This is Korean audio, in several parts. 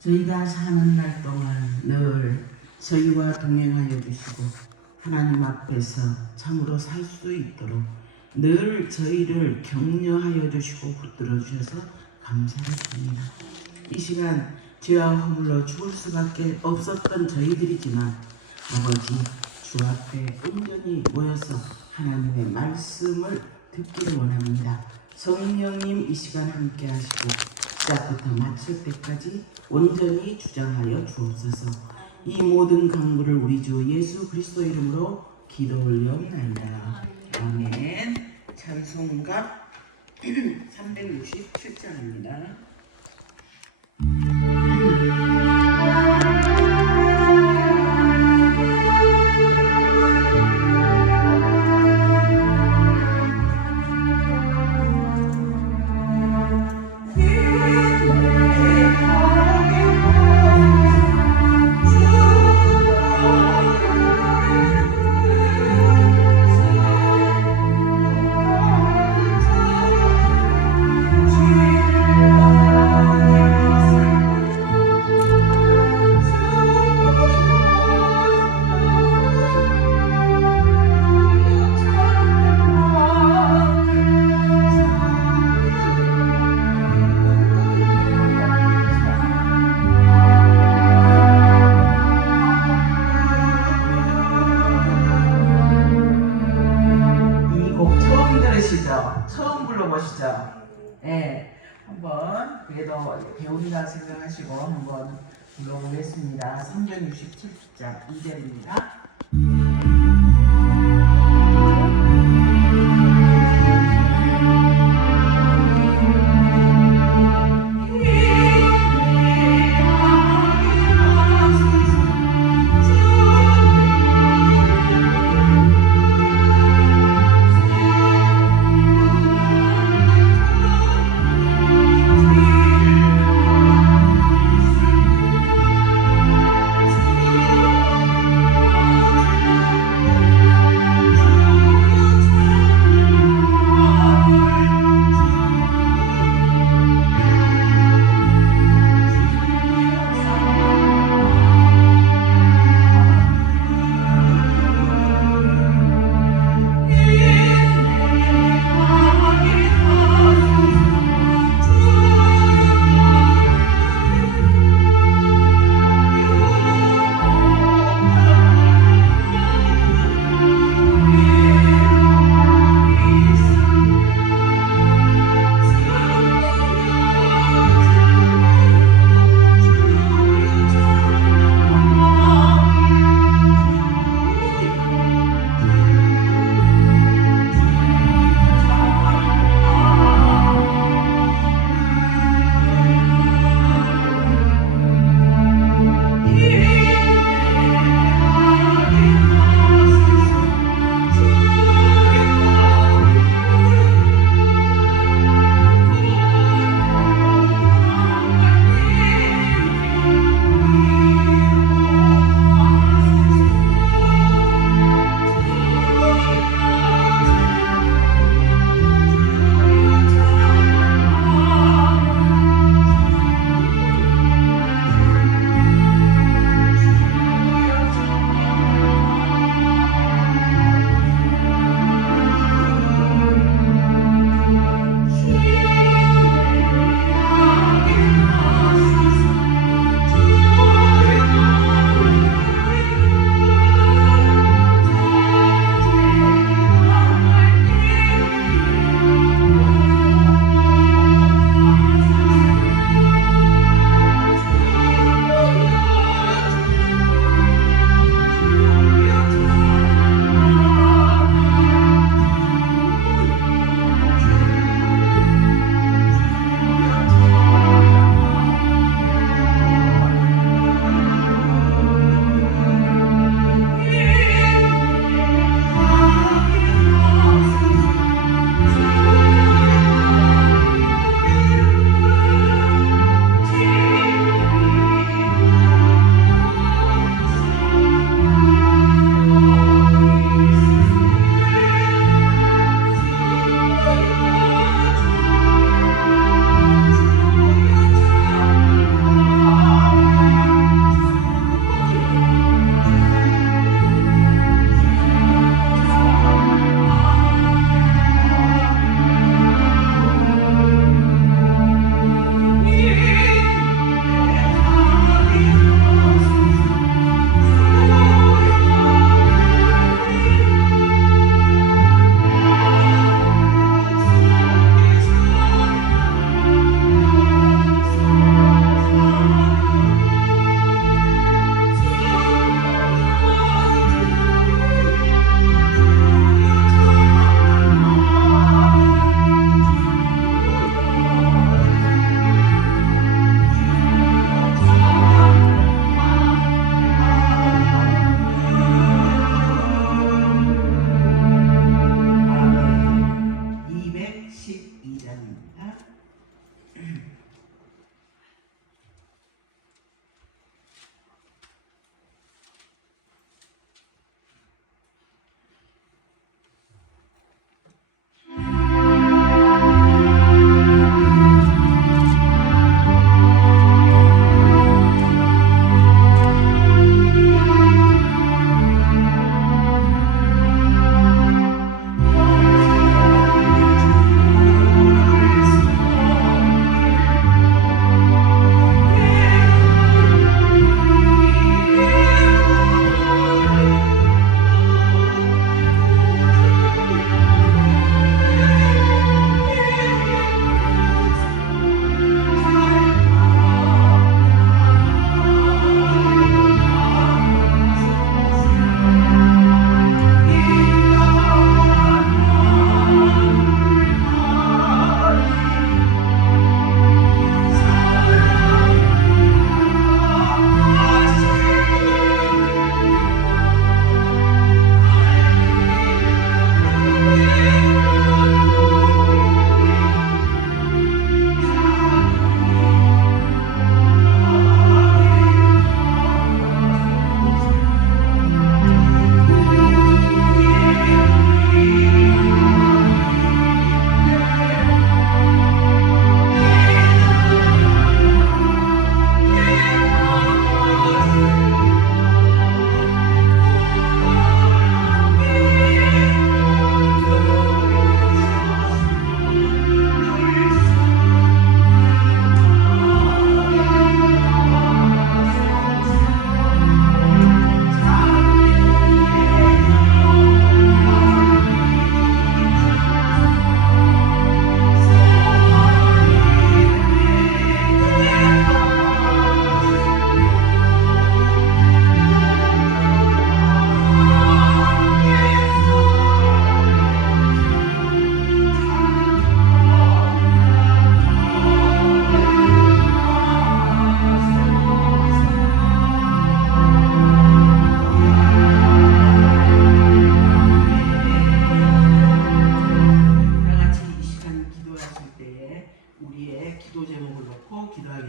저희가 사는 날 동안 늘 저희와 동행하여 주시고 하나님 앞에서 참으로 살 수 있도록 늘 저희를 격려하여 주시고 붙들어 주셔서 감사를 드립니다. 이 시간 죄와 허물로 죽을 수밖에 없었던 저희들이지만 아버지 주 앞에 온전히 모여서 하나님의 말씀을 듣기를 원합니다. 성령님 이 시간 함께 하시고 시작부터 마칠 때까지 온전히 주장하여 주옵소서. 이 모든 간구를 우리 주 예수 그리스도 이름으로 기도 올려옵나이다. 아멘. 찬송가 367장입니다. 처음 불러보시죠. 네, 한번 그래도 배운다 생각하시고 한번 불러보겠습니다. 367장 2절입니다.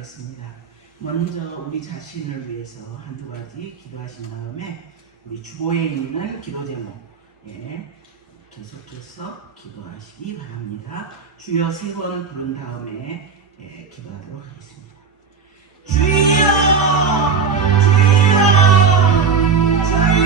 기도하겠습니다. 먼저 우리 자신을 위해서 한두 가지 기도하신 다음에 우리 주보에 있는 기도 제목 계속해서 기도하시기 바랍니다. 주여 3번 부른 다음에 기도하도록 하겠습니다. 주여 주여 주여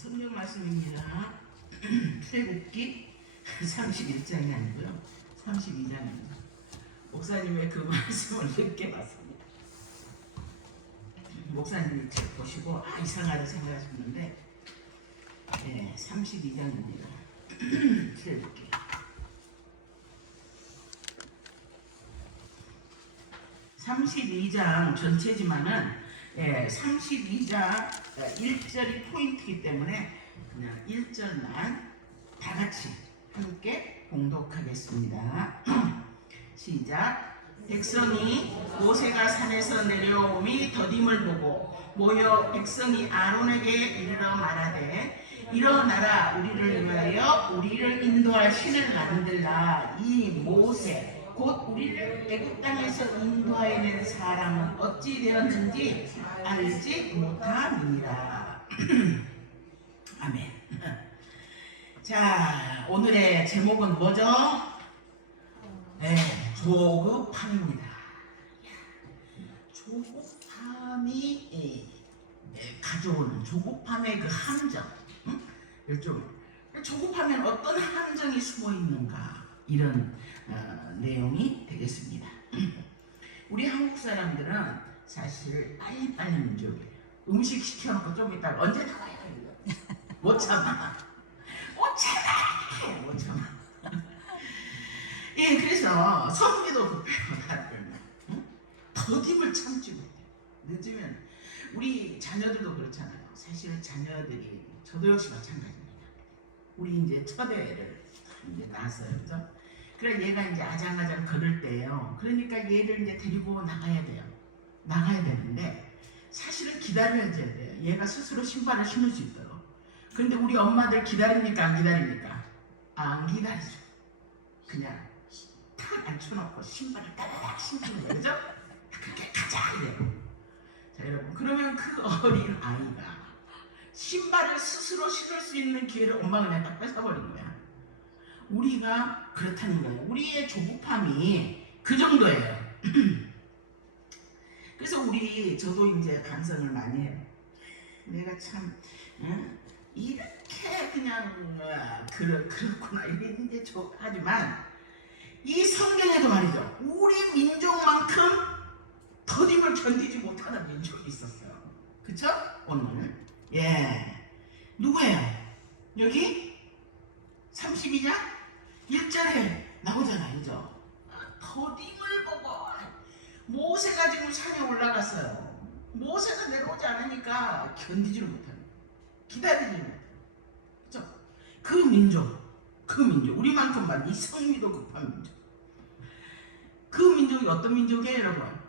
성경 말씀입니다. 출애굽기 31장이 아니고요. 32장입니다. 목사님의 그 말씀을 늦게 봤습니다. 목사님이 책 보시고 이상하다 생각하셨는데 32장입니다. 출애굽기 32장 전체지만은 32장 1절이 포인트이기 때문에 그냥 1절만 다 같이 함께 봉독하겠습니다. 시작. 백성이 모세가 산에서 내려오미 더딤을 보고 모여 백성이 아론에게 이르러 말하되 일어나라 우리를 위하여 우리를 인도할 신을 만들라. 이 모세 곧 우리를 애굽 땅에서 인도하여 낸 사람은 어찌 되었는지 알지 못함이니라. 아멘. 자, 오늘의 제목은 뭐죠? 조급함입니다. 조급함이 가져오는 조급함의 그 함정. 조급하면 어떤 함정이 숨어 있는가, 이런 내용이 되겠습니다. 우리 한국 사람들은 사실 빨리빨리 민족이에요. 음식 시켜놓고 좀 이따가 언제 나와요? 못 참아. 그래서 성기도 급해요. 다들 더딤을 참지 못해요. 늦으면 우리 자녀들도 그렇잖아요. 사실 자녀들이, 저도 역시 마찬가지입니다. 우리 이제 첫애를 이제 낳았어요, 그죠? 그래 얘가 이제 아장아장 걸을 때예요. 그러니까 얘를 이제 데리고 나가야 돼요. 나가야 되는데 사실은 기다려줘야 돼요. 얘가 스스로 신발을 신을 수 있도록. 근데 우리 엄마들 기다립니까? 안 기다립니까? 안 기다리죠. 그냥 탁 앉혀놓고 신발을 따라락 신기는 거예요, 그죠? 그렇게 가자 이래요. 자 여러분, 그러면 그 어린 아이가 신발을 스스로 신을 수 있는 기회를 엄마가 그냥 딱 뺏어버린 거야. 우리가 그렇다는 거예요. 우리의 조급함이 그 정도예요. 그래서 저도 이제 반성을 많이 해요. 내가 참 이렇게 그냥 그렇구나 이랬는데 하지만 이 성경에도 말이죠, 우리 민족만큼 더딤을 견디지 못하는 민족이 있었어요. 그쵸? 오늘 누구예요? 여기 32장 1절에 나오잖아요, 그죠? 더딤을 보고 모세가 지금 산에 올라갔어요. 모세가 내려오지 않으니까 견디지를 못하는, 기다리지 못하는, 그죠? 그 민족, 우리만큼만 이 성미도 급한 민족. 그 민족이 어떤 민족이에요, 여러분?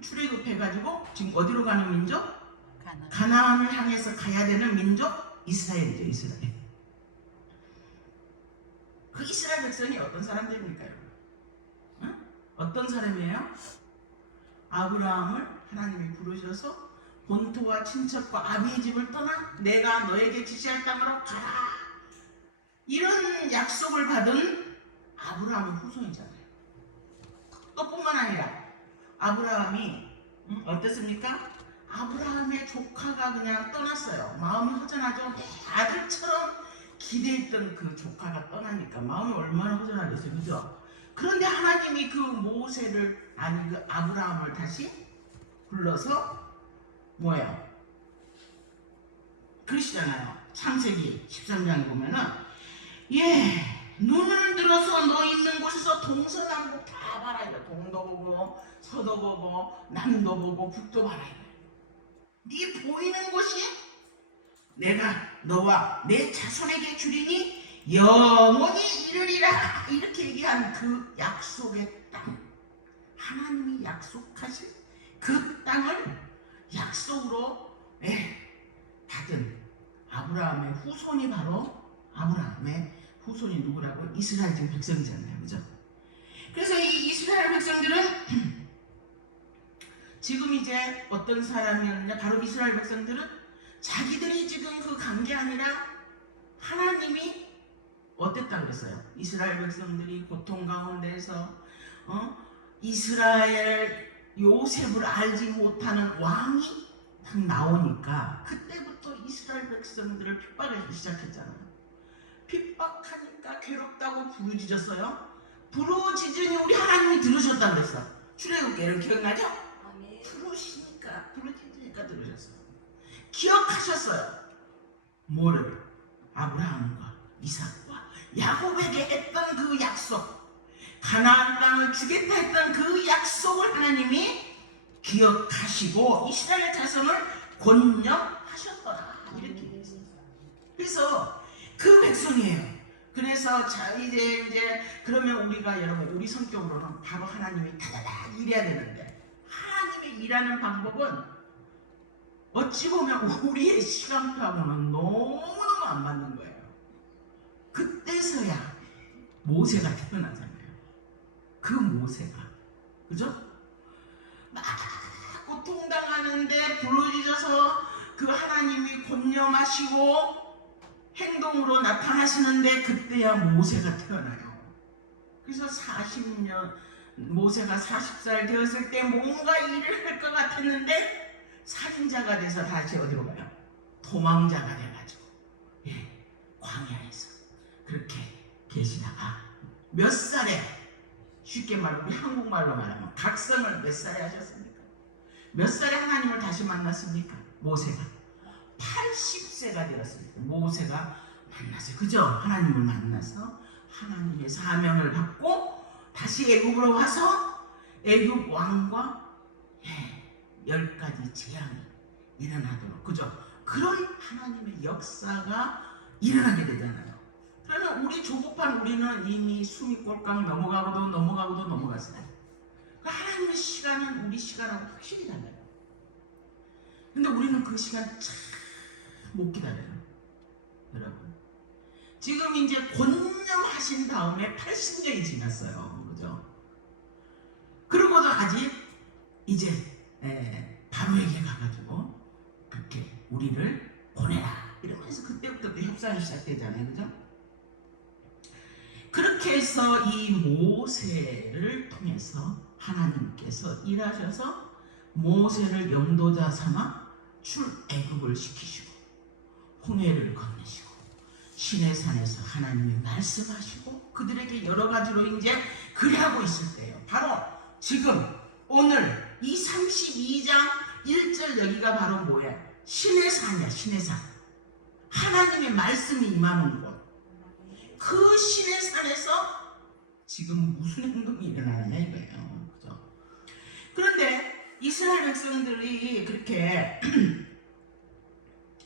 출애굽해가지고 지금 어디로 가는 민족? 가나안을 향해서 가야 되는 민족? 이스라엘이죠, 이스라엘. 그 이스라엘 백성이 어떤 사람들입니까, 여러분? 어떤 사람이에요? 아브라함을 하나님이 부르셔서 본토와 친척과 아비의 집을 떠나 내가 너에게 지시할 땅으로 가라, 이런 약속을 받은 아브라함의 후손이잖아요. 또 뿐만 아니라 아브라함이 어땠습니까? 아브라함의 조카가 그냥 떠났어요. 마음이 허전하죠. 아들처럼 기대했던 그 조카가 떠나니까 마음이 얼마나 허전하겠어요, 그죠? 그런데 하나님이 그 모세를, 그 아브라함을 다시 불러서 뭐예요? 그러시잖아요. 창세기 13장에 보면은 눈을 들어서 너 있는 곳에서 동서남북 다 봐라 이거. 동도 보고 서도 보고 남도 보고 북도 봐라 이거. 네 보이는 곳이 내가 너와 내 자손에게 주리니 영원히 이르리라, 이렇게 얘기한 그 약속의 땅, 하나님이 약속하신 그 땅을 약속으로 받은 아브라함의 후손이 바로, 아브라함의 후손이 누구라고? 이스라엘 지금 백성이잖아요, 그죠? 그래서 이 이스라엘 백성들은 지금 이제 어떤 사람이었느냐, 바로 이스라엘 백성들은 자기들이 지금 그 간 게 아니라 하나님이 어땠다 그랬어요? 이스라엘 백성들이 고통 가운데서 이스라엘 요셉을 알지 못하는 왕이 딱 나오니까 그때부터 이스라엘 백성들을 핍박하기 시작했잖아요. 핍박하니까 괴롭다고 부르짖었어요. 부르짖으니 우리 하나님이 들으셨다 그랬어. 출애굽기 여러분 기억나죠? 부르짖으니까 들으셨어요. 기억하셨어요. 뭐를? 아브라함과 이삭과 야곱에게 했던 그 약속, 가나안 땅을 주겠다 했던 그 약속을 하나님이 기억하시고 이스라엘 자손을 권념하셨더라 이렇게 얘기했어요. 그래서 그 백성이에요. 그래서 자 이제 그러면 우리가 여러분 우리 성격으로는 바로 하나님이 다다다 일해야 되는데 하나님의 일하는 방법은 어찌 보면 우리의 시간표하고는 너무너무 안 맞는 거예요. 그때서야 모세가 태어나잖아요. 그 모세가 그죠? 막 고통당하는데 부르짖어서 그 하나님이 권념하시고 행동으로 나타나시는데 그때야 모세가 태어나요. 그래서 40년 모세가 40살 되었을 때 뭔가 일을 할 것 같았는데 살인자가 돼서 다시 어디로 가요? 도망자가 돼가지고 광야에서 그렇게 계시다가 몇 살에 쉽게 말로 우리 한국말로 말하면 각성을 몇 살에 하셨습니까? 몇 살에 하나님을 다시 만났습니까? 모세가 80세가 되었습니다. 모세가 만나서 그죠? 하나님을 만나서 하나님의 사명을 받고 다시 애굽으로 와서 애굽 왕과 10가지 재앙이 일어나도록 그죠? 그런 하나님의 역사가 일어나게 되잖아요. 그러면 우리 조급한 우리는 이미 숨이 꼴깍 넘어가고도 넘어갔어요. 하나님의 시간은 우리 시간하고 확실히 달라요. 근데 우리는 그 시간 참 못 기다려요. 여러분 지금 이제 권념하신 다음에 80년이 지났어요. 그죠? 그러고도 아직 이제 바로에게 가가지고 그렇게 우리를 보내라 이러면서 그때부터 또 협상이 시작되잖아요. 그죠? 그렇게 해서 이 모세를 통해서 하나님께서 일하셔서 모세를 영도자 삼아 출애굽을 시키시고 홍해를 건너시고 시내산에서 하나님이 말씀하시고 그들에게 여러 가지로 이제 그리하고 있을 때요. 바로 지금 오늘 이 32장 1절 여기가 바로 뭐예요? 시내산이야. 시내산. 하나님의 말씀이 임하는 곳. 그 시내산에서 지금 무슨 행동이 일어나느냐 이거예요. 그죠? 그런데 이스라엘 백성들이 그렇게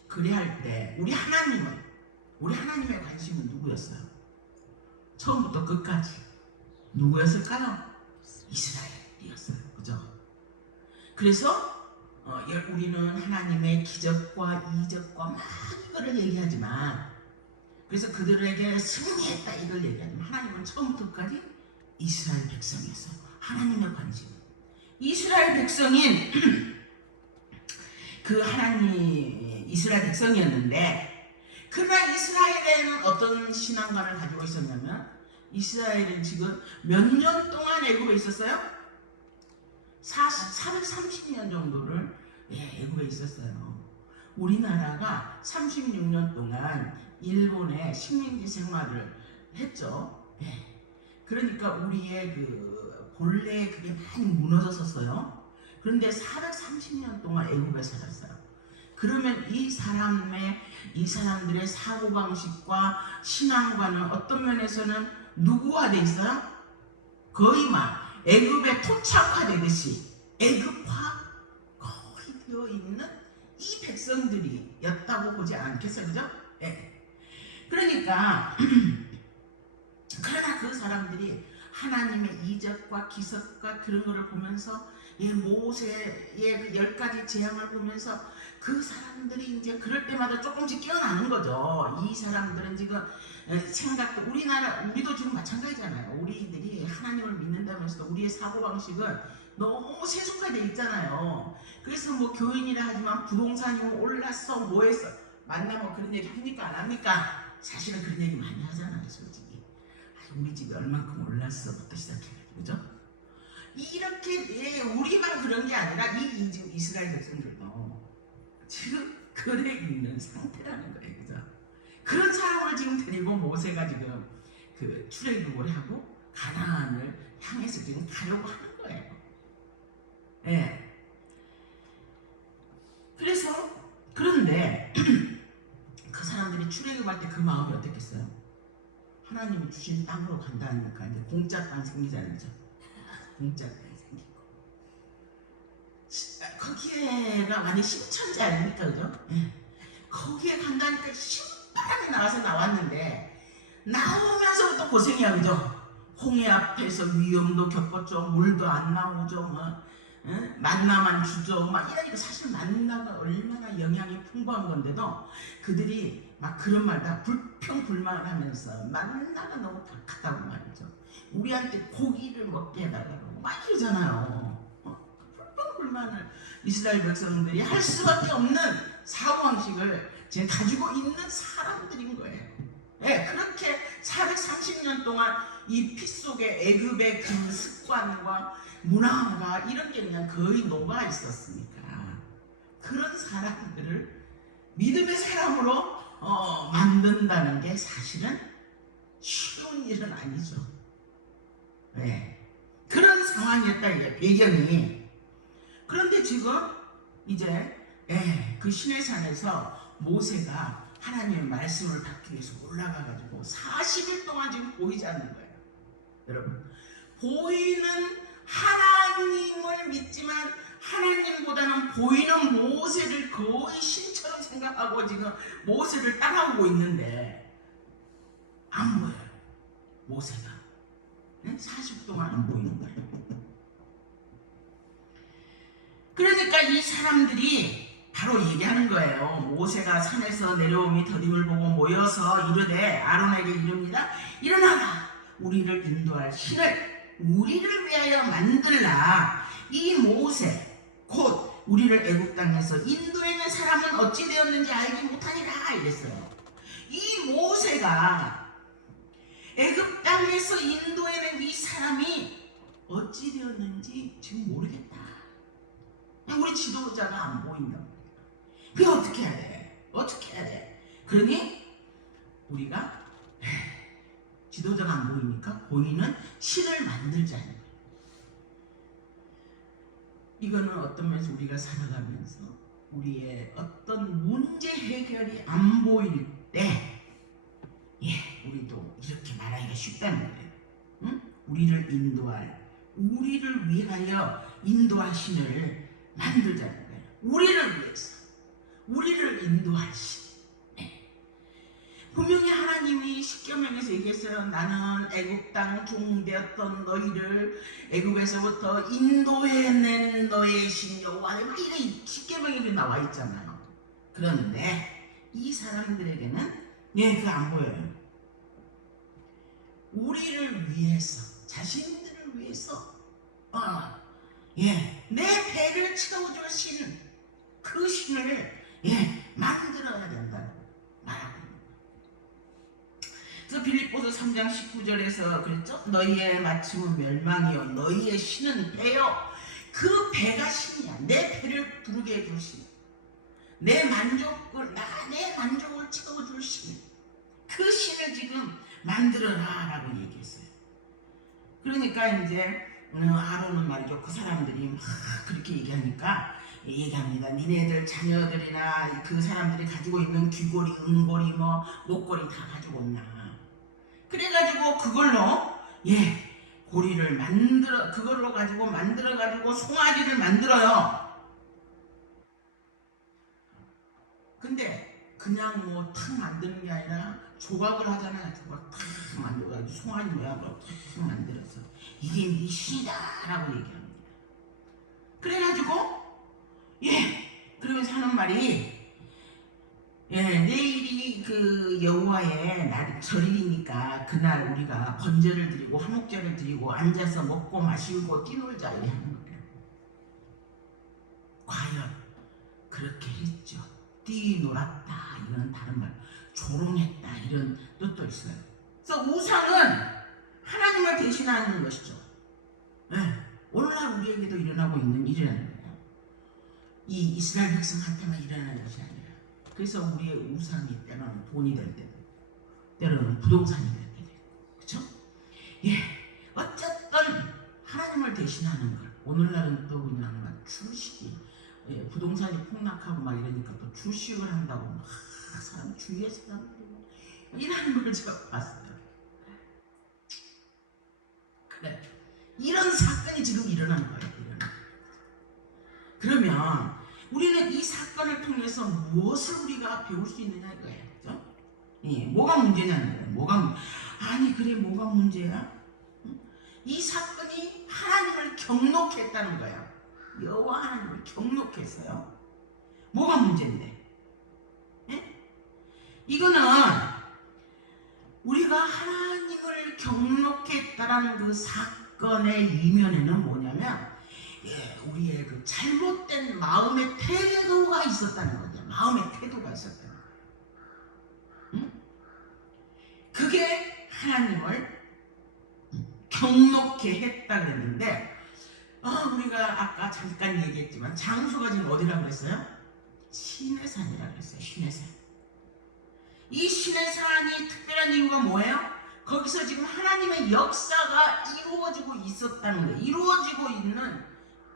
그리할 때 우리 하나님의 관심은 누구였어요? 처음부터 끝까지 누구였을까요? 이스라엘이었어요. 그죠? 그래서 우리는 하나님의 기적과 이적과 막 이거를 얘기하지만 그래서 그들에게 승리했다 이걸 얘기하지만 하나님은 처음부터 끝까지 이스라엘 백성이었어요. 하나님의 관심. 이스라엘 백성인 그 하나님 이스라엘 백성이었는데 그러나 이스라엘에는 어떤 신앙관을 가지고 있었냐면 이스라엘은 지금 몇 년 동안 애굽에 있었어요? 430년 정도를 애굽에 있었어요. 우리나라가 36년 동안 일본의 식민지 생활을 했죠. 그러니까 우리의 그 본래 그게 많이 무너졌었어요. 그런데 430년 동안 애굽에 살았어요. 그러면 이 사람들의 사고방식과 신앙과는 어떤 면에서는 누구화돼 있어요? 거의 막 애굽에 토착화되듯이 애굽화 거의 되어 있는 이 백성들이었다고 보지 않겠어요? 그죠? 그러니까 그러나 그 사람들이 하나님의 이적과 기적과 그런 거를 보면서 모세의 그 10가지 재앙을 보면서 그 사람들이 이제 그럴 때마다 조금씩 깨어나는 거죠. 이 사람들은 지금 생각도 우리도 지금 마찬가지잖아요. 우리들이 하나님을 믿는다면서도 우리의 사고방식은 너무 세속화되어 있잖아요. 그래서 뭐 교인이라 하지만 부동산이 올랐어 뭐 했어 만나면 그런 얘기 합니까 안 합니까? 사실은 그런 얘기 많이 하잖아요. 솔직히 우리 집이 얼만큼 올랐어부터 시작해가지고 그죠? 이렇게 우리만 그런 게 아니라 이 이스라엘 백성들도 지금 그 그래 있는 상태라는 거예요. 그죠? 그런 사람을 지금 데리고 모세가 지금 그 출애굽을 하고 가나안을 향해서 지금 가려고 하는 거예요. 예. 그래서 그런데 그 사람들이 출애굽할 때 그 마음이 어땠겠어요? 하나님이 주신 땅으로 간다니까 이제 공짜 땅 생기잖아요. 그죠? 공짜 땅이 생기고 거기에가 많이 신천지 아닙니까? 그죠? 예. 거기에 간다니까 신바람이 나와서 나왔는데 나오면서부터 고생이야. 그죠? 홍해 앞에서 위험도 겪었죠. 물도 안 나오죠. 뭐 만나만 주죠. 막 이러니까 사실 만나가 얼마나 영양이 풍부한 건데도 그들이 막 그런 말 다 불평불만을 하면서 만나가 너무 박하다고 말이죠. 우리한테 고기를 먹게 해달라고 막 이러잖아요. 불평불만을 이스라엘 백성들이 할 수밖에 없는 사고방식을 지금 가지고 있는 사람들인 거예요. 네, 그렇게 430년 동안 이 피 속에 애굽의 그 습관과 문화가 이런 게 그냥 거의 녹아 있었으니까 그런 사람들을 믿음의 사람으로 만든다는 게 사실은 쉬운 일은 아니죠. 네. 그런 상황이었다 이게 배경이. 그런데 지금 이제 그 시내산에서 모세가 하나님의 말씀을 받기 위해서 올라가가지고 40일 동안 지금 보이지 않는 거예요. 여러분, 보이는 하나님을 믿지만 하나님보다는 보이는 모세를 거의 신처럼 생각하고 지금 모세를 따라오고 있는데 안 보여요. 모세가 40 동안 안 보이는 거예요. 그러니까 이 사람들이 바로 얘기하는 거예요. 모세가 산에서 내려오니 더림을 보고 모여서 이르되 아론에게 이릅니다. 일어나라. 우리를 인도할 신을 우리를 위하여 만들라. 이 모세 곧 우리를 애굽 땅에서 인도해낸 사람은 어찌 되었는지 알지 못하니라 이랬어요. 이 모세가 애굽 땅에서 인도해낸 이 사람이 어찌 되었는지 지금 모르겠다. 우리 지도자가 안 보인다. 그게 어떻게 해야 돼? 어떻게 해야 돼? 그러니 우리가 지도자가 안 보이니까 보이는 신을 만들자는 거예요. 이거는 어떤 면에서 우리가 살아가면서 우리의 어떤 문제 해결이 안 보일 때 우리도 이렇게 말하기가 쉽다는 거예요. 응? 우리를 인도할, 우리를 위하여 인도할 신을 만들자는 거예요. 우리를 위해서, 우리를 인도할 신. 분명히 하나님이 십계명에서 얘기했어요. 나는 애굽 땅 종되었던 너희를 애굽에서부터 인도해낸 너의 신 여호와의 막 이런 십계명에 나와 있잖아요. 그런데 이 사람들에게는 그거 안 보여요. 우리를 위해서, 자신들을 위해서 내 배를 채워줄 신, 그 신을 만들어야 된다고 말하고 있는 거예요. 그래서 빌립보서 3장 19절에서 그랬죠? 너희의 마침은 멸망이요 너희의 신은 배요. 그 배가 신이야. 내 배를 부르게 해줄 신, 내 만족을 채워줄 신, 그 신을 지금 만들어라 라고 얘기했어요. 그러니까 이제 아론은 말이죠. 그 사람들이 막 그렇게 얘기합니다. 니네들 자녀들이나 그 사람들이 가지고 있는 귀걸이, 은걸이, 목걸이 다 가지고 있나. 그래가지고 그걸로 고리를 그걸로 가지고 만들어가지고 송아지를 만들어요. 근데 그냥 탁 만드는 게 아니라 조각을 하잖아요. 조각 탁 만들어가지고 송아지 모양으로 탁 만들어서 이게 네 신이다라고 얘기합니다. 그래가지고 그러면서 하는 말이 내일이 그 여호와의 날 절일이니까 그날 우리가 번제를 드리고 화목제를 드리고 앉아서 먹고 마시고 뛰놀자 이렇게 하는 거예요. 과연 그렇게 했죠. 뛰놀았다 이런 다른 말, 조롱했다 이런 뜻도 있어요. 그래서 우상은 하나님을 대신하는 것이죠. 오늘날 우리에게도 일어나고 있는 일이라는 거예요. 이 이스라엘 백성한테만 일어나는 것이 아니라 그래서 우리의 우상이 때로는 돈이 될 때도, 때로는 부동산이 될 때도, 그렇죠? 예, 어쨌든 하나님을 대신하는 것. 오늘날은 또 그냥 막 주식이, 예, 부동산이 폭락하고 막 이러니까 또 주식을 한다고 막 사람 주위에 사람들이 이런 걸 제가 봤어요. 그래, 이런 사건이 지금 일어나는 거예요. 그러면 우리는 이 사건을 통해서 무엇을 우리가 배울 수 있느냐 이거예요. 그죠? 예, 뭐가 문제냐는 거예요. 아니 그래 뭐가 문제야? 이 사건이 하나님을 경록히 했다는 거예요. 여호와 하나님을 경록히 했어요. 뭐가 문제인데? 예? 이거는 우리가 하나님을 경록히 했다라는 그 사건의 이면에는 뭐냐면, 예, 우리의 그 잘못된 마음의 태도가 있었다는 거죠. 마음의 태도가 있었다는 거예요. 응? 그게 하나님을 경록히 했다 그랬는데, 우리가 아까 잠깐 얘기했지만 장소가 지금 어디라고 그랬어요? 시내산이라고 그랬어요. 시내산. 이 시내산이 특별한 이유가 뭐예요? 거기서 지금 하나님의 역사가 이루어지고 있었다는 거예요. 이루어지고 있는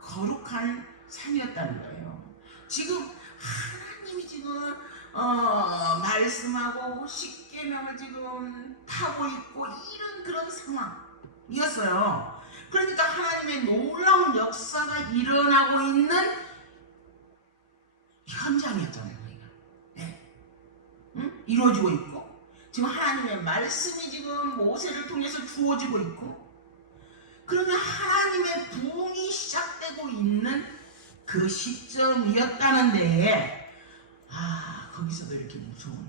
거룩한 산이었다는 거예요. 지금 하나님이 지금 말씀하고 십계명을 지금 타고 있고 이런 그런 상황이었어요. 그러니까 하나님의 놀라운 역사가 일어나고 있는 현장이었잖아요. 네. 응? 이루어지고 있고 지금 하나님의 말씀이 지금 모세를 통해서 주어지고 있고, 그러면 하나님의 부흥이 시작되고 있는 그 시점이었다는데, 거기서도 이렇게 무서운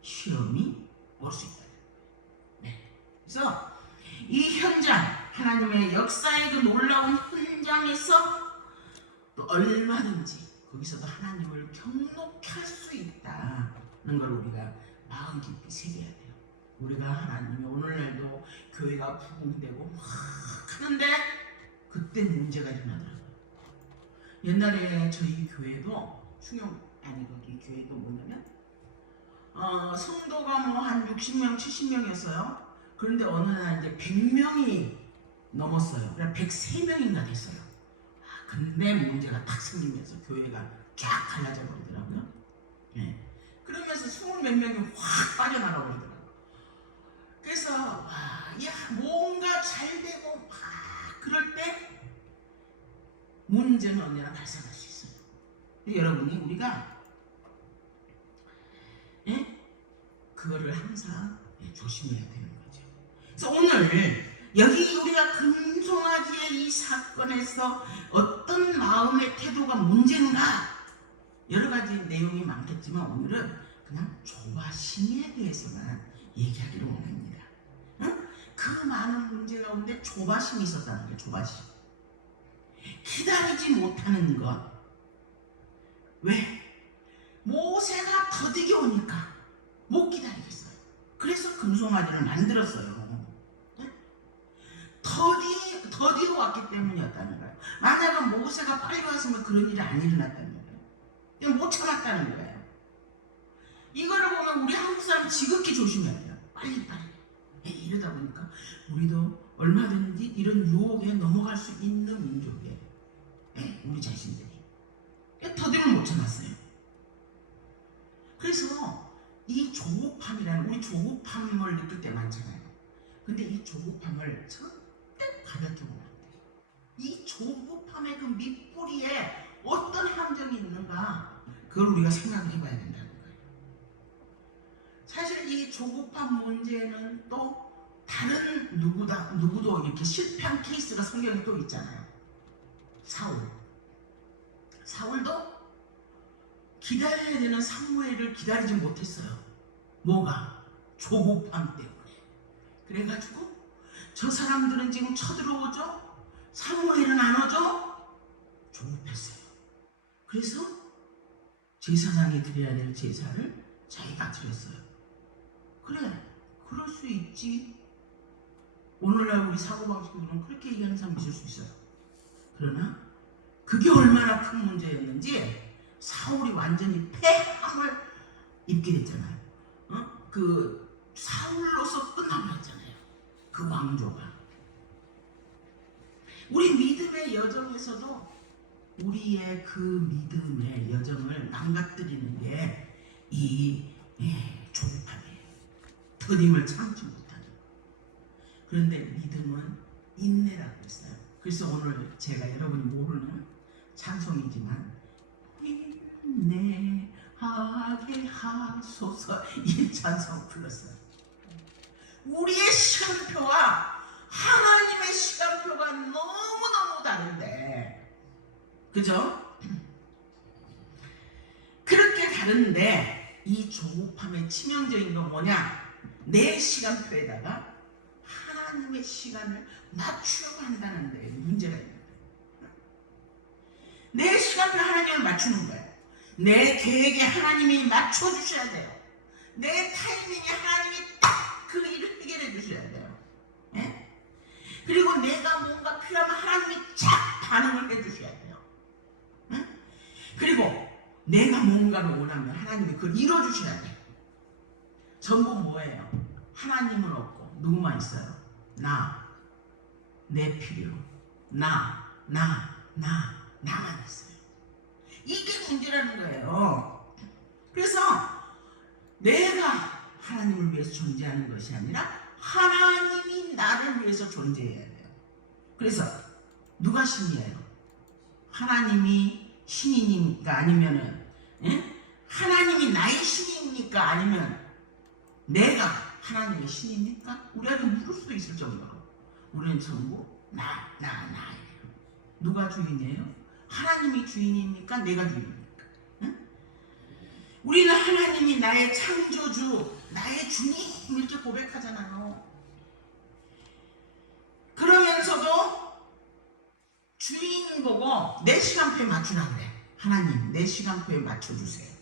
시험이 올 수 있다. 네. 그래서 이 현장, 하나님의 역사의 그 놀라운 현장에서 또 얼마든지 거기서도 하나님을 경록히 할 수 있다는 걸 우리가 마음 깊이 새겨야 돼요. 우리가 하나님이 오늘날도 교회가 부흥되고 막 하는데 그때 문제가 일어나더라고요. 옛날에 저희 교회도 이 교회도 뭐냐면 성도가 뭐 한 60명, 70명이었어요. 그런데 어느 날 이제 100명이 넘었어요. 그래서 103명인가 됐어요. 근데 문제가 딱 생기면서 교회가 쫙 갈라져 버리더라고요. 네. 그러면서 20몇 명이 확 빠져나가 버리더라고요. 그래서 뭔가 잘 되고 막 그럴 때 문제는 언제나 발생할 수 있어요. 여러분이 우리가 그거를 항상 조심해야 되는 거죠. 그래서 오늘 여기 우리가 금송아지의 이 사건에서 어떤 마음의 태도가 문제인가, 여러 가지 내용이 많겠지만 오늘은 그냥 조바심에 대해서만 얘기하기로 원합니다. 응? 그 많은 문제 가운데 조바심이 있었다는 거예요. 조바심. 기다리지 못하는 것. 왜? 모세가 더디게 오니까 못 기다리겠어요. 그래서 금송아지를 만들었어요. 더디로 왔기 때문이었다는 거예요. 만약에 모세가 빨리 왔으면 그런 일이 안 일어났다는 거예요. 그냥 못 참았다는 거예요. 이거를 보면 우리 한국 사람 지극히 조심해야 돼요. 빨리. 이러다 보니까 우리도 얼마든지 이런 유혹에 넘어갈 수 있는 민족이에요. 우리 자신들이. 더디를 못 참았어요. 그래서 이 조급함이라는, 우리 조급함을 느낄 때 많잖아요. 근데 이 조급함을 절대 가볍게 보면 안 돼요. 이 조급함의 그 밑뿌리에 어떤 함정이 있는가, 그걸 우리가 생각을 해봐야 된다는 거예요. 사실 이 조급함 문제는 또 다른 누구도 이렇게 실패한 케이스가 성경에 또 있잖아요. 사울도 기다려야 되는 사무엘을 기다리지 못했어요. 뭐가? 조급함 때문에. 그래가지고 저 사람들은 지금 쳐들어오죠? 사무엘은 안 오죠? 조급했어요. 그래서 제사장이 드려야 될 제사를 자기가 드렸어요. 그래, 그럴 수 있지. 오늘날 우리 사고방식으로는 그렇게 얘기하는 사람이 있을 수 있어요. 그러나 그게 얼마나 큰 문제였는지 사울이 완전히 패함을 입게 됐잖아요. 그 사울로서 끝나버렸잖아요. 그 왕조가. 우리 믿음의 여정에서도 우리의 그 믿음의 여정을 망가뜨리는 게 이 조급함이에요. 터님을 참지 못하는. 그런데 믿음은 인내라고 했어요. 그래서 오늘 제가 여러분이 모르는 찬송이지만 인내하게 하소서 이 찬송 불렀어요. 우리의 시간표와 하나님의 시간표가 너무너무 다른데, 그죠? 그렇게 다른데 이 조급함의 치명적인 건 뭐냐? 내 시간표에다가 하나님의 시간을 맞추려고 한다는 데 문제가 있는 거예요. 내 시간표 하나님을 맞추는 거예요. 내 계획에 하나님이 맞춰주셔야 돼요. 내 타이밍에 하나님이 딱 그 일을 해결해 주셔야 돼요. 예? 그리고 내가 뭔가 필요하면 하나님이 쫙 반응을 해 주셔야 돼요. 예? 그리고 내가 뭔가를 원하면 하나님이 그걸 이뤄 주셔야 돼요. 전부 뭐예요? 하나님은 없고 누구만 있어요? 나, 내 필요, 나만 있어요. 이게 문제라는 거예요. 그래서 내가 하나님을 위해서 존재하는 것이 아니라 하나님이 나를 위해서 존재해야 돼요. 그래서 누가 신이에요? 하나님이 신이니까 아니면은 하나님이 나의 신입니까? 아니면 내가 하나님의 신입니까? 우리한테 물을 수 있을 정도로 우리는 전부 나예요. 누가 주인이에요? 하나님이 주인입니까? 내가 주인입니까? 우리는 하나님이 나의 창조주, 나의 주님 이렇게 고백하잖아요. 그러면서도 주인 보고 내 시간표에 맞추라 그래. 하나님 내 시간표에 맞춰주세요.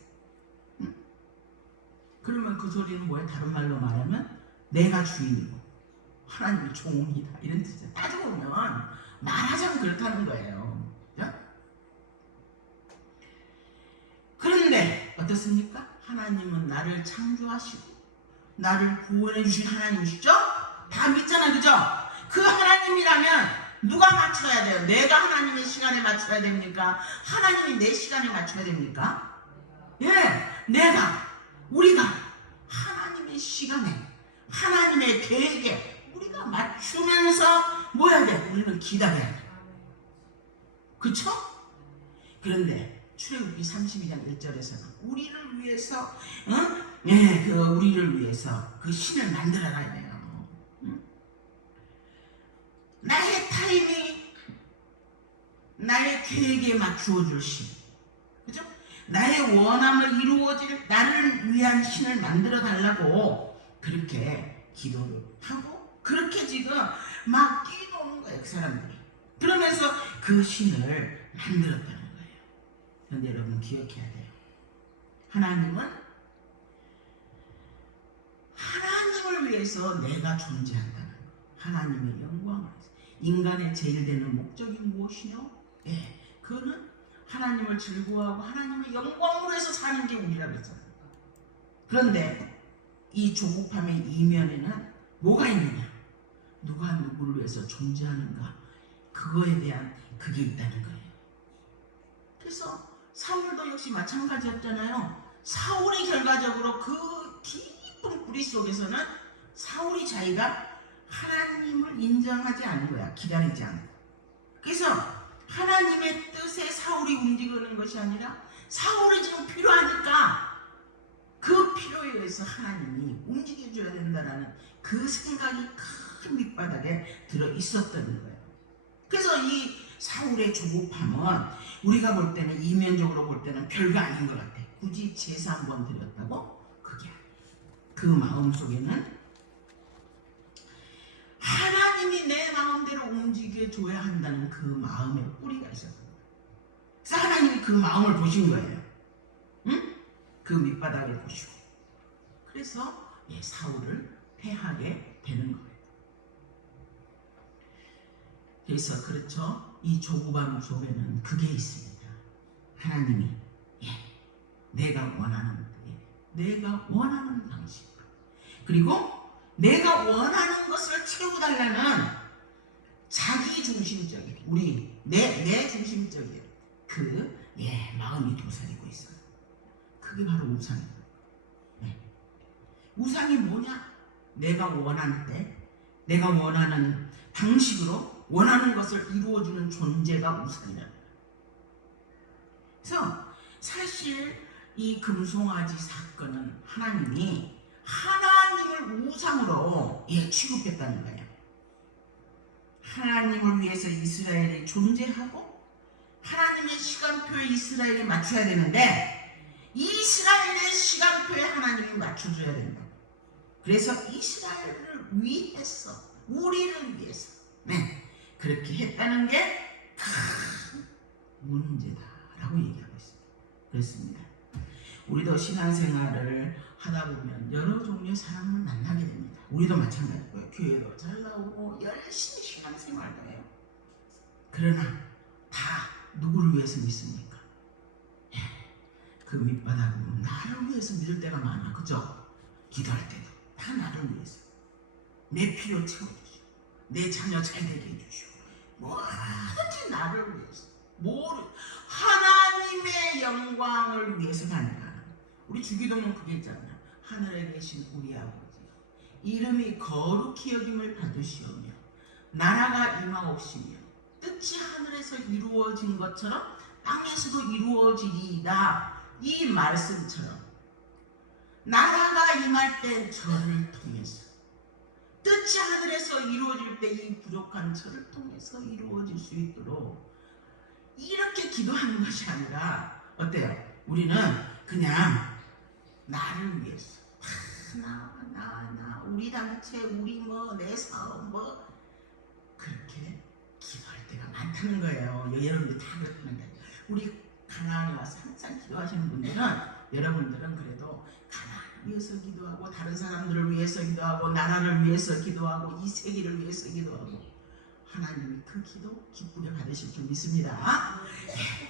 그러면 그 소리는 뭐예요? 다른 말로 말하면 내가 주인이고 하나님이 종이다 이런 뜻이에요. 따지고 보면 말하자면 그렇다는 거예요. 그죠? 그런데 어떻습니까? 하나님은 나를 창조하시고 나를 구원해 주신 하나님이시죠? 다 믿잖아, 그죠? 그 하나님이라면 누가 맞춰야 돼요? 내가 하나님의 시간에 맞춰야 됩니까? 하나님이 내 시간에 맞춰야 됩니까? 예, 우리가 하나님의 시간에 하나님의 계획에 우리가 맞추면서 뭐 해야 돼? 우리는 기다려야 돼. 그쵸? 그런데 출애굽기 32장 1절에서는 우리를 위해서 우리를 위해서 그 신을 만들어가야 돼요. 나의 타이밍, 나의 계획에 맞추어 줄 신, 그죠? 나의 원함을 이루어질 나를 위한 신을 만들어 달라고 그렇게 기도를 하고 그렇게 지금 막 뛰노는 거예요, 그 사람들이. 그러면서 그 신을 만들었다는 거예요. 그런데 여러분 기억해야 돼요. 하나님을 위해서 내가 존재한다는 거. 하나님의 영광을 위해서. 인간의 제일 되는 목적이 무엇이요? 그거는 하나님을 즐거워하고 하나님의 영광으로 해서 사는 게 우리라고 했잖아요. 그런데 이 조급함의 이면에는 뭐가 있느냐? 누가 누구를 위해서 존재하는가? 그거에 대한 그게 있다는 거예요. 그래서 사울도 역시 마찬가지였잖아요. 사울이 결과적으로 그 깊은 뿌리 속에서는 사울이 자기가 하나님을 인정하지 않은 거야. 기다리지 않고. 그래서 하나님의 뜻에 사울이 움직이는 것이 아니라 사울이 지금 필요하니까 그 필요에 의해서 하나님이 움직여줘야 된다는 그 생각이 큰 밑바닥에 들어 있었던 거예요. 그래서 이 사울의 조급함은 우리가 볼 때는 이면적으로 볼 때는 별거 아닌 것 같아. 굳이 제사 한번 드렸다고? 그게 아니에요. 그 마음 속에는 하나님이 내 마음대로 움직여줘야 한다는 그 마음의 뿌리가 있었던 거예요. 그래서 하나님이 그 마음을 보신 거예요. 응? 그 밑바닥을 보시고. 그래서 사울을 패하게 되는 거예요. 그래서 그렇죠. 이 조급함 속에는 그게 있습니다. 하나님이 내가 원하는 내가 원하는 방식으로. 그리고 내가 원하는 것을 채워달라는 자기 중심적인, 내 중심적인 마음이 도사리고 있어요. 그게 바로 우상입니다. 우상이 뭐냐? 내가 원하는 때, 내가 원하는 방식으로 원하는 것을 이루어주는 존재가 우상이라는 거예요. 그래서 사실 이 금송아지 사건은 하나님이 하나님을 우상으로 취급했다는 거예요. 하나님을 위해서 이스라엘이 존재하고 하나님의 시간표에 이스라엘이 맞춰야 되는데 이스라엘의 시간표에 하나님이 맞춰줘야 된다. 그래서 이스라엘을 위해서, 우리를 위해서 그렇게 했다는 게 큰 문제다라고 얘기하고 있습니다. 그렇습니다. 우리도 신앙생활을 하다 보면 여러 종류의 사람을 만나게 됩니다. 우리도 마찬가지고요. 교회도 잘 나오고 열심히 신앙생활도 해요. 그러나 다 누구를 위해서 믿습니까? 그 밑바닥으로 나를 위해서 믿을 때가 많아. 그죠? 기도할 때도 다 나를 위해서, 내 필요 채워주시고 내 자녀 잘 되게 해주시고 뭐든지 나를 위해서, 하나님의 영광을 위해서 가는. 우리 주기도문 그게 있잖아요. 하늘에 계신 우리 아버지 이름이 거룩히 여김을 받으시오며 나라가 임하옵시며 뜻이 하늘에서 이루어진 것처럼 땅에서도 이루어지리이다. 이 말씀처럼 나라가 임할 때 저를 통해서, 뜻이 하늘에서 이루어질 때 이 부족한 저를 통해서 이루어질 수 있도록 이렇게 기도하는 것이 아니라 어때요? 우리는 그냥 나를 위해서 나 우리 단체, 우리 내 사업 그렇게 기도할 때가 많다는 거예요. 여러분들 다 그렇다는 거예요. 우리 가나안에 와서 항상 기도하시는 분들은, 여러분들은 그래도 가나안을 위해서 기도하고 다른 사람들을 위해서 기도하고 나라를 위해서 기도하고 이 세계를 위해서 기도하고 하나님이 그 기도 기쁘게 받으실 줄 믿습니다.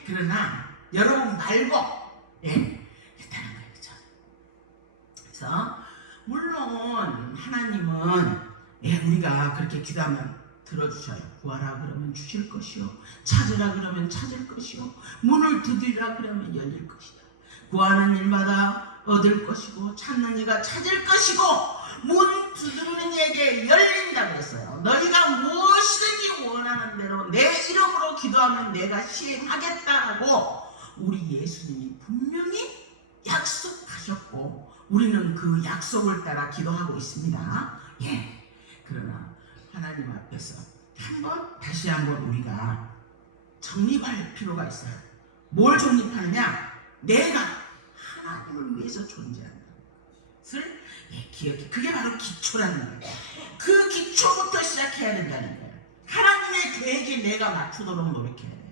그러나 여러분 말고 일단은 그렇죠. 그래서 물론 하나님은 우리가 그렇게 기도하면 들어주셔요. 구하라 그러면 주실 것이요, 찾으라 그러면 찾을 것이요, 문을 두드리라 그러면 열릴 것이다. 구하는 일마다 얻을 것이고 찾는 이가 찾을 것이고 문 두드리는 이에게 열린다 그랬어요. 너희가 무엇이든지 원하는 대로 내 이름으로 기도하면 내가 시행하겠다라고 우리 예수님이 분명히 약속하셨고 우리는 그 약속을 따라 기도하고 있습니다. 그러나 하나님 앞에서 다시 한번 우리가 정립할 필요가 있어요. 뭘 정립하느냐? 내가 하나님을 위해서 존재한다 것을 기억해. 그게 바로 기초라는 거예요. 그 기초부터 시작해야 된다는 거예요. 하나님의 계획에 내가 맞추도록 노력해야 돼요.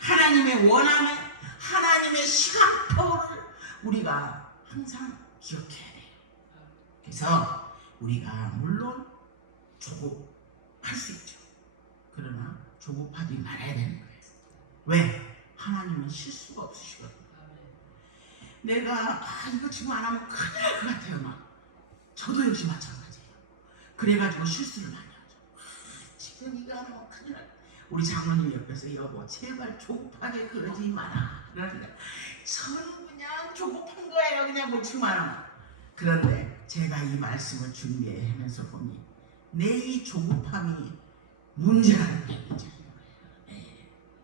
하나님의 원함에, 하나님의 시간표를 우리가 항상 기억해야 돼요. 그래서 우리가 물론 조급할 수 있죠. 그러나 조급하지 말아야 되는 거예요. 왜? 하나님은 실수가 없으시거든요. 내가 이거 지금 안 하면 큰일 날 것 같아요. 저도 역시 마찬가지예요. 그래가지고 실수를 많이 하죠. 지금 이거 안 하면 큰일 날. 우리 장모님 옆에서 여보 제발 조급하게 그러지 마라. 그러니까 저는 그냥 조급한 거예요. 그냥 묻지 마라. 그런데 제가 이 말씀을 준비하면서 보니 내 이 조급함이 문제라는 얘기죠.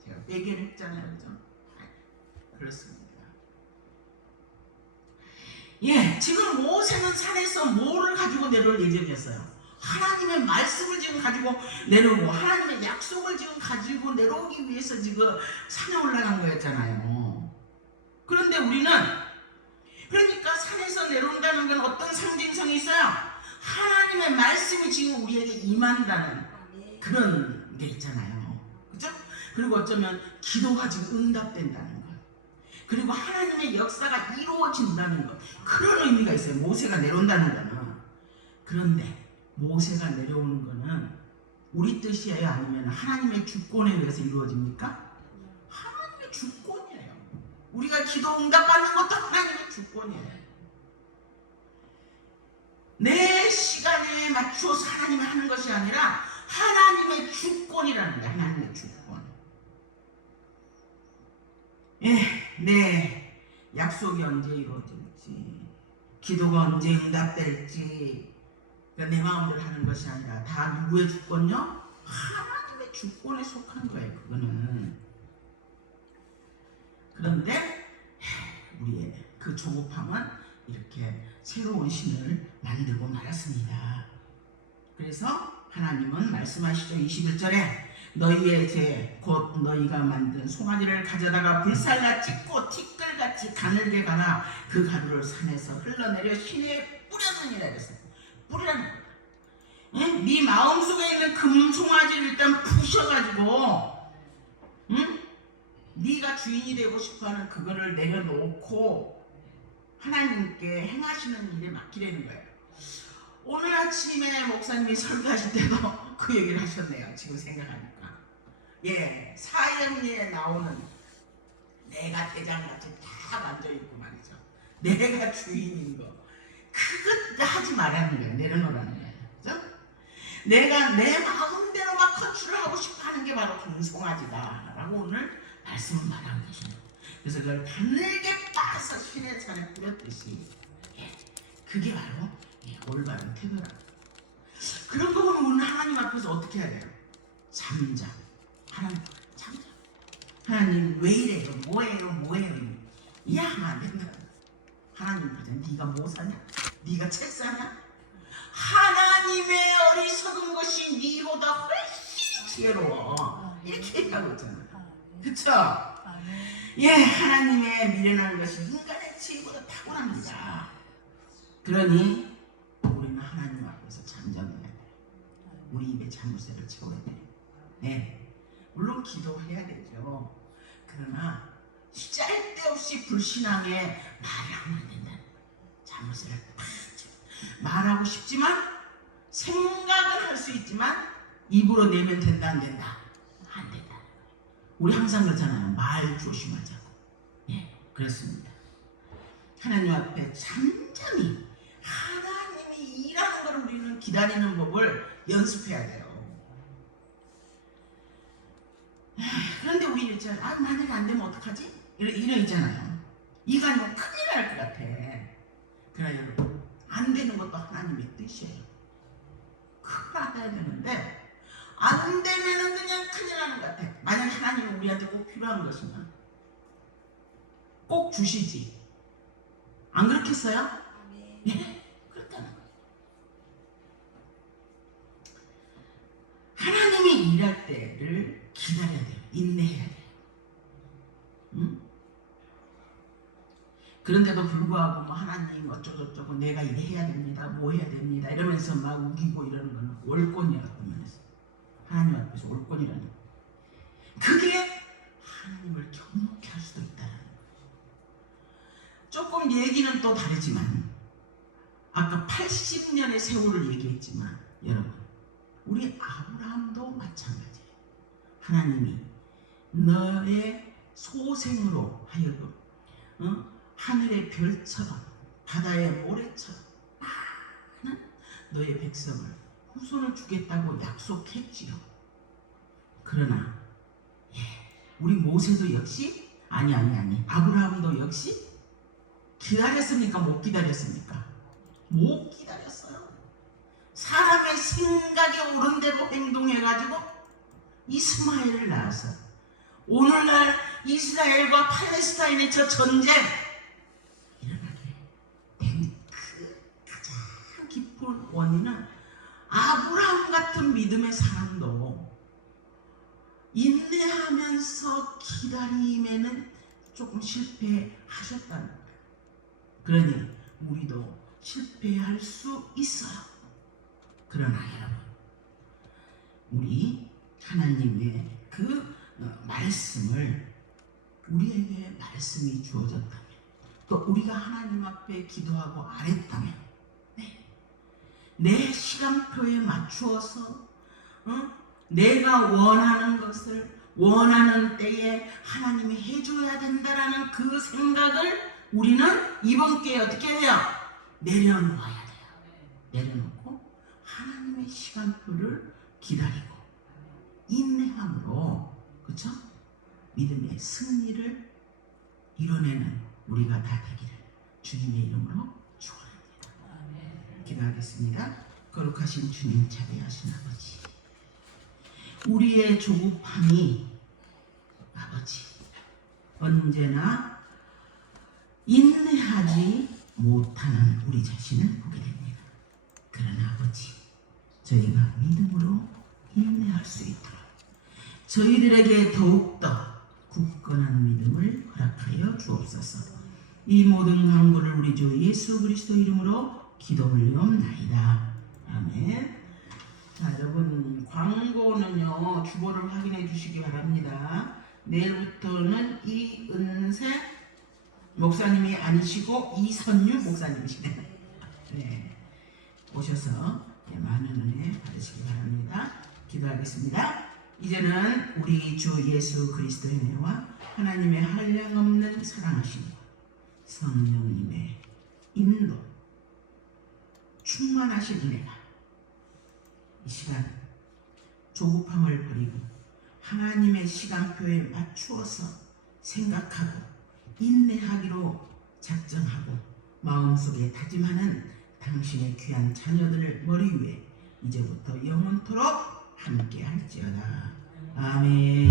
제가 빼기를 했잖아요. 그죠? 그렇습니다. 지금 모세는 산에서 뭐를 가지고 내려올 예정이었어요? 하나님의 말씀을 지금 가지고 내려오고 하나님의 약속을 지금 가지고 내려오기 위해서 지금 산에 올라간 거였잖아요. 그런데 우리는 그러니까 산에서 내려온다는 건 어떤 상징성이 있어요? 하나님의 말씀이 지금 우리에게 임한다는 그런 게 있잖아요. 그죠? 그리고 어쩌면 기도가 지금 응답된다는 거. 그리고 하나님의 역사가 이루어진다는 것. 그런 의미가 있어요. 모세가 내려온다는 거는. 그런데 모세가 내려오는 거는 우리 뜻이에요? 아니면 하나님의 주권에 의해서 이루어집니까? 하나님의 주권이에요. 우리가 기도 응답받는 것도 하나님의 주권이에요. 맞추어서 하나님이 하는 것이 아니라 하나님의 주권이라는 거예요. 하나님의 주권. 네, 약속이 언제 이루어질지, 기도가 언제 응답될지, 그러니까 내 마음대로 하는 것이 아니라 다 누구의 주권요? 하나님의 주권에 속한 거예요. 그거는. 그런데 우리의 그 조급함은 이렇게 새로운 신을 만들고 말았습니다. 그래서 하나님은 말씀하시죠. 21절에 너희의 죄 곧 너희가 만든 송아지를 가져다가 불살라 찢고 티끌같이 가늘게 갈아 그 가루를 산에서 흘러내려 시내에 뿌렸느니라 그랬어요. 뿌리라는 거예요. 응? 네 마음속에 있는 금송아지를 일단 부셔가지고, 응? 네가 주인이 되고 싶어하는 그거를 내려놓고 하나님께 행하시는 일에 맡기려는 거예요. 오늘 아침에 목사님이 설교하실 때도 그 얘기를 하셨네요. 지금 생각하니까. 예, 사형리에 나오는 내가 대장같이 다 만져있고 말이죠. 내가 주인인 거. 그것 하지 말라는 거예요. 내려놓으라는 거예요. 그죠? 내가 내 마음대로 막 컨트롤 하고 싶어 하는 게 바로 금송아지다 라고 오늘 말씀을 말하는 것입니다. 그래서 그걸 가늘게 빠서 신의 산에 뿌렸듯이, 예, 그게 바로 올바른 태도라고. 그런 거 보면 우리는 하나님 앞에서 어떻게 해야 돼요? 잠잠. 하나님 잠잠. 하나님 왜 이래요? 뭐예요? 이해하면 안 된다. 하나님 그래, 네가 뭐 사냐? 네가 책 사냐? 하나님의 어리석은 것이 네보다 훨씬 지혜로워. 이렇게 얘기하고 있잖아요. 그쵸? 예, 하나님의 미련한 것이 인간의 지혜보다 탁월합니다. 그러니 우리는 하나님 앞에서 잠잠해야 돼요. 우리 입에 자물쇠를 채워야 돼요. 네, 물론 기도해야 되죠. 그러나 쓸데없이 불신앙에 말을 하면 안 된다. 자물쇠를 팍 채워. 말하고 싶지만 생각은 할 수 있지만 입으로 내면 된다 안 된다? 안 된다. 우리 항상 그렇잖아요. 말 조심하자고. 예, 그렇습니다. 하나님 앞에 잠잠히 하나님이 일하는 걸 우리는 기다리는 법을 연습해야 돼요. 그런데 우리 있잖아요. 만약에 안 되면 어떡하지? 이런 있잖아요. 이거 아니면 큰일 날 것 같아. 그러나 여러분, 안 되는 것도 하나님의 뜻이에요. 그걸 알아야 되는데 안 되면은 그냥 큰일 나는 것 같아. 만약 하나님이 우리한테 꼭 필요한 것이면 꼭 주시지. 안 그렇겠어요? 네, 그렇다는 거예요. 하나님이 일할 때를 기다려야 돼요. 인내해야 돼요. 응? 그런데도 불구하고 뭐 하나님 어쩌고저쩌고 내가 이래 해야 됩니다. 뭐 해야 됩니다. 이러면서 막 우기고 이러는 거는 올권이라고 말했어요. 하나님 앞에서 올권이라는 거. 그게 하나님을 경롭게 할 수도 있다는 거예요. 조금 얘기는 또 다르지만 아까 80년의 세월을 얘기했지만 여러분, 우리 아브라함도 마찬가지예요. 하나님이 너의 소생으로 하여금 하늘의 별처럼 바다의 모래처럼 많은 너의 백성을 후손을 주겠다고 약속했지요. 그러나 우리 모세도 역시 아니 아브라함도 역시 기다렸습니까? 못 기다렸습니까? 못 기다렸어요. 사람의 생각에 옳은 대로 행동해가지고 이스마엘을 낳아서 오늘날 이스라엘과 팔레스타인의 저 전쟁 일어나게 된 그 가장 깊은 원인은 아브라함 같은 믿음의 사람도 인내하면서 기다림에는 조금 실패하셨다는 거예요. 그러니 우리도 실패할 수 있어요. 그러나 여러분, 우리 하나님의 그 말씀을 우리에게 말씀이 주어졌다면 또 우리가 하나님 앞에 기도하고 아랬다면 내 시간표에 맞추어서 내가 원하는 것을 원하는 때에 하나님이 해줘야 된다라는 그 생각을 우리는 이번 기회에 어떻게 해요? 내려놓아야 돼요. 내려놓고 하나님 하나님의 시간표를 기다리고 인내함으로, 그렇죠? 믿음의 승리를 이뤄내는 우리가 다 되기를 주님의 이름으로 축원합니다. 기도하겠습니다. 거룩하신 주님, 자비하신 아버지, 우리의 조급함이 아버지 언제나 인내하지 못하는 우리 자신을 보게 됩니다. 그러나 아버지, 저희가 믿음으로 인내할 수 있도록 저희들에게 더욱더 굳건한 믿음을 허락하여 주옵소서. 이 모든 간구를 우리 주 예수 그리스도 이름으로 기도 올리옵나이다. 아멘. 자, 여러분, 광고는요 주보를 확인해 주시기 바랍니다. 내일부터는 이은세 목사님이 아니시고 이선유 목사님이시네요. 네, 오셔서 많은 은혜 받으시기 바랍니다. 기도하겠습니다. 이제는 우리 주 예수 그리스도의 은혜와 하나님의 한량없는 사랑하심과 성령님의 인도, 충만하신 은혜가 이 시간 조급함을 버리고 하나님의 시간표에 맞추어서 생각하고 인내하기로 작정하고 마음속에 다짐하는 당신의 귀한 자녀들을 머리 위에 이제부터 영원토록 함께 할지어다. 아멘.